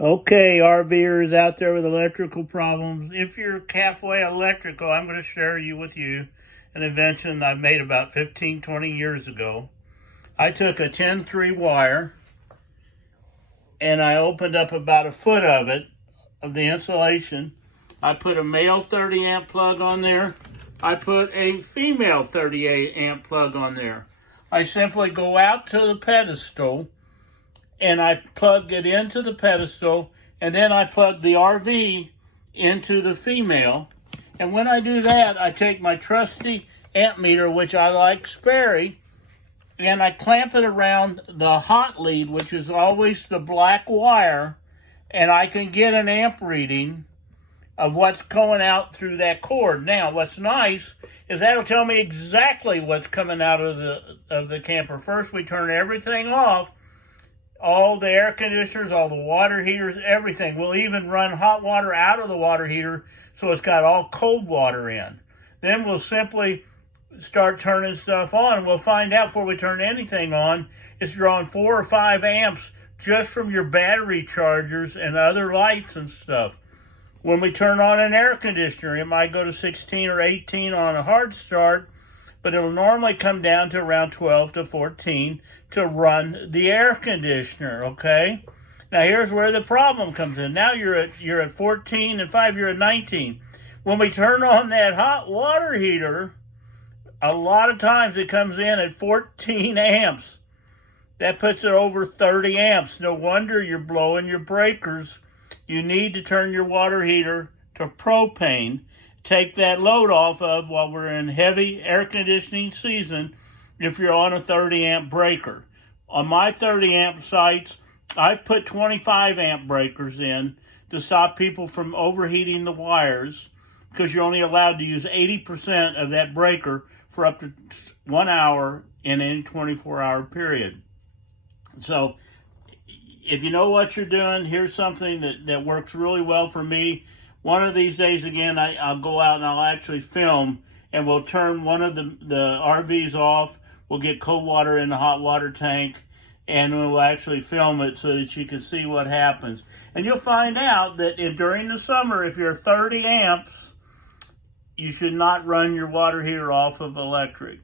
Okay, RVers out there with electrical problems. If you're halfway electrical, I'm going to share with you an invention I made about 15, 20 years ago. I took a 10-3 wire and I opened up about a foot of it, of the insulation. I put a male 30 amp plug on there. I put a female 38 amp plug on there. I simply go out to the pedestal and I plug it into the pedestal, and then I plug the RV into the female. And when I do that, I take my trusty amp meter, which I like Sperry, and I clamp it around the hot lead, which is always the black wire, and I can get an amp reading of what's going out through that cord. Now, what's nice is that'll tell me exactly what's coming out of the camper. First, we turn everything off, all the air conditioners, all the water heaters, everything. We'll even run hot water out of the water heater so it's got all cold water in. Then we'll simply start turning stuff on. We'll find out before we turn anything on, it's drawing 4 or 5 amps just from your battery chargers and other lights and stuff. When we turn on an air conditioner, it might go to 16 or 18 on a hard start, but it'll normally come down to around 12 to 14 to run the air conditioner, okay? Now here's where the problem comes in. Now you're at 14 and 5, you're at 19. When we turn on that hot water heater, a lot of times it comes in at 14 amps. That puts it over 30 amps. No wonder you're blowing your breakers. You need to turn your water heater to propane. Take that load off of while we're in heavy air conditioning season if you're on a 30 amp breaker. On my 30 amp sites, I've put 25 amp breakers in to stop people from overheating the wires, because you're only allowed to use 80% of that breaker for up to 1 hour in any 24-hour period. So if you know what you're doing, here's something that works really well for me. One of these days, again, I'll go out and I'll actually film, and we'll turn one of the RVs off. We'll get cold water in the hot water tank, and we'll actually film it so that you can see what happens. And you'll find out that during the summer, if you're 30 amps, you should not run your water heater off of electric.